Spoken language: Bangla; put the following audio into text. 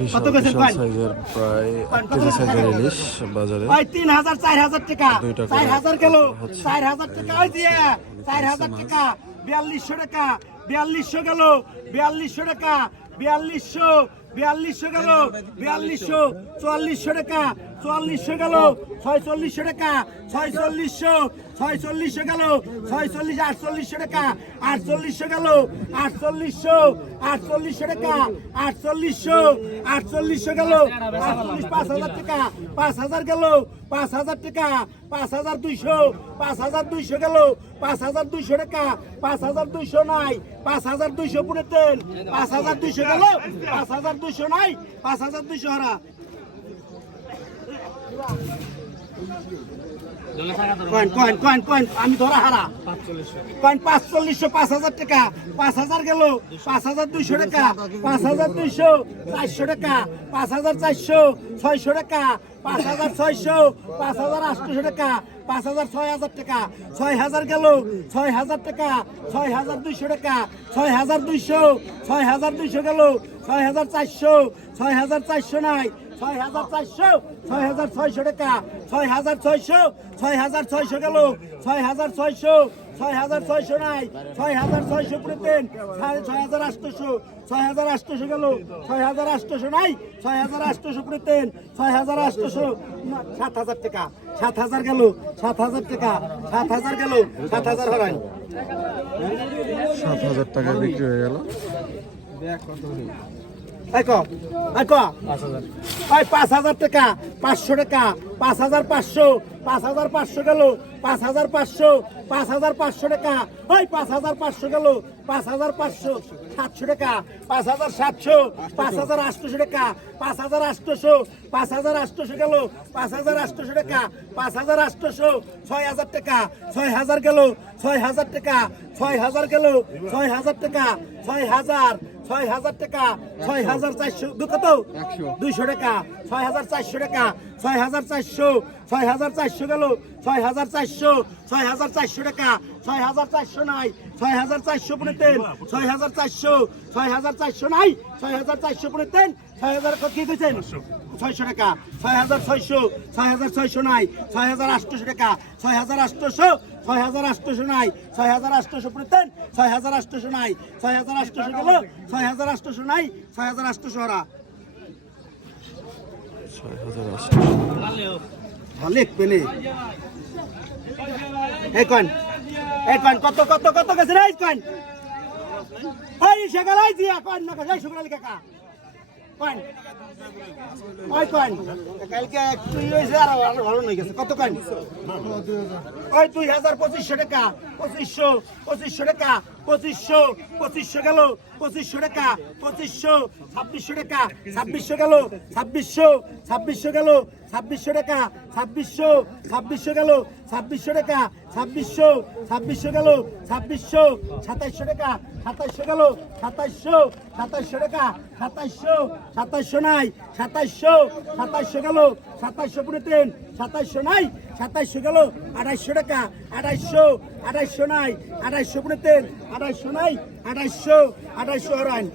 বিশাল বিশাল সাইজের প্রায় এক কেজি সাইজের ইলিশ বাজারে। ওই তিন হাজার চার হাজার টাকা। চার হাজার হচ্ছে। চার হাজার টাকা ওই দিয়ে চার হাজার টাকা বিয়াল্লিশশো টাকা বিয়াল্লিশশো গেল বিয়াল্লিশশো টাকা। বিয়াল্লিশশো বিয়াল্লিশশো গেল বিয়াল্লিশশো চুয়াল্লিশশো টাকা চুয়াল্লিশশো গেল ছয়চল্লিশশো টাকা ছয়চল্লিশশো ছয়চল্লিশশো গেল ছয়চল্লিশ আটচল্লিশশো টাকা আটচল্লিশশো গেল আটচল্লিশশো আটচল্লিশশো টাকা আটচল্লিশশো আটচল্লিশশো গেল আটচল্লিশ পাঁচ হাজার টাকা পাঁচ হাজার গেল পাঁচ হাজার টাকা পাঁচ হাজার দুইশো, পাঁচ হাজার দুইশো গেল, পাঁচ হাজার দুইশো টাকা, পাঁচ হাজার দুইশো নাই, পাঁচ হাজার দুইশো পুরে তেল পাঁচ হাজার দুইশো গেল, পাঁচ হাজার দুইশো নাই, পাঁচ হাজার দুইশো হারা কয়েন কয়েন কয়েন কয়েন আমি ধরা হারা। কয়েন, পাঁচচল্লিশশো পাঁচ হাজার টাকা। পাঁচ হাজার গেল পাঁচ হাজার দুইশো টাকা পাঁচ হাজার দুইশো, চারশো টাকা পাঁচ হাজার চারশো, ছয়শো টাকা পাঁচ হাজার ছয়শো পাঁচ হাজার আটশোশো টাকা পাঁচ হাজার ছয় হাজার টাকা ছয় হাজার গেল ছয় হাজার টাকা ছয় হাজার দুইশো টাকা ছয় হাজার দুইশো ছয় হাজার দুইশো গেল ছয় হাজার চারশো ছয় হাজার চারশো নাই ছয় হাজার চারশো ছয় হাজার ছয়শো টাকা ছয় হাজার ছয়শো ছয় হাজার ছয়শো গেল ছয় হাজার ছয়শো ছয় হাজার ছয়শো নাই ছয় হাজার ছয়শো প্রতিদিন ছয় হাজার আটশোশো ছয় হাজার আটশোশো গেল ছয় হাজার আটশোশো নাই ছয় হাজার আটশোশো প্রতিদিন ছয় হাজার আটশোশো সাত হাজার টাকা সাত হাজার গেল সাত হাজার টাকা সাত হাজার গেল সাত হাজার হারাই সাত হাজার টাকায় বিক্রি হয়ে গেল। পাঁচ হাজার টাকা পাঁচশো টাকা পাঁচ হাজার পাঁচশো পাঁচ হাজার পাঁচশো গেল পাঁচ হাজার পাঁচশো পাঁচ হাজার পাঁচশো টাকা ওই পাঁচ হাজার পাঁচশো গেল পাঁচ হাজার পাঁচশো সাতশো টাকা পাঁচ হাজার সাতশো পাঁচ হাজার আটশোশো টাকা পাঁচ হাজার আটশোশো পাঁচ হাজার আটশোশো গেল পাঁচ হাজার আটশোশো টাকা পাঁচ হাজার আটশোশো ছয় হাজার টাকা ছয় হাজার গেল ছয় হাজার টাকা ছয় হাজার গেল ছয় হাজার টাকা ছয় হাজার ছয় হাজার টাকা ছয় হাজার চারশো কত দুইশো টাকা ছয় হাজার চারশো টাকা ছয় হাজার চারশো ছয় হাজার চারশো গেল ছয় হাজার চারশো ছয় হাজার চারশো টাকা ছয় হাজার চারশো নাই ছয় হাজার চারশো পনে তেল ছয় হাজার চারশো ছয় হাজার চারশো নাই ছয় হাজার চারশো পনে তেল ছয় হাজার কি দিয়েছেন ছয়শো টাকা ছয় হাজার ছয়শো ছয় হাজার ছয়শো নাই ছয় হাজার আটশোশো টাকা ছয় হাজার আটশোশো ছয় হাজার আটশোশো নাই ছয় হাজার আটশোশো প্রতেন ছয় হাজার আটশোশো নাই ছয় হাজার আটশোশো গেল ছয় হাজার আটশোশো নাই ছয় হাজার আটশোশো হারা ছয় হাজার আটশো ভালো পেলে এই কন এই কন কত কত কত গেছে রে এই কন ওই সেগালাই দিয়া কন না কই শুকরালি কাকা ওই কন কালকে একটু ই হয়েছে, আর আরও ভালো দুই হাজার পঁচিশশো টাকা। পঁচিশশো পঁচিশশো টাকা। পঁচিশশো পঁচিশশো গেল। পঁচিশশো টাকা। পঁচিশশো, ছাব্বিশশো টাকা। ছাব্বিশশো গেল। ছাব্বিশশো ছাব্বিশশো গেল। ছাব্বিশশো টাকা। ছাব্বিশশো ছাব্বিশশো গেল, ছাব্বিশশো টাকা, ছাব্বিশশো ছাব্বিশশো গেল, ছাব্বিশশো, সাতাইশশো টাকা, সাতাইশশো গেল, সাতাইশশো সাতাইশশো টাকা, সাতাইশশো সাতাইশশো নাই, সাতাইশশো সাতাইশশো গেল, সাতাইশশো পুরো তিন সাতাইশশো নাই, সাতাইশশো গেল আড়াইশো টাকা আড়াইশো আড়াইশো নাই আড়াইশো পুরো তিন আড়াইশো নাই আড়াইশো আড়াইশো হরাইন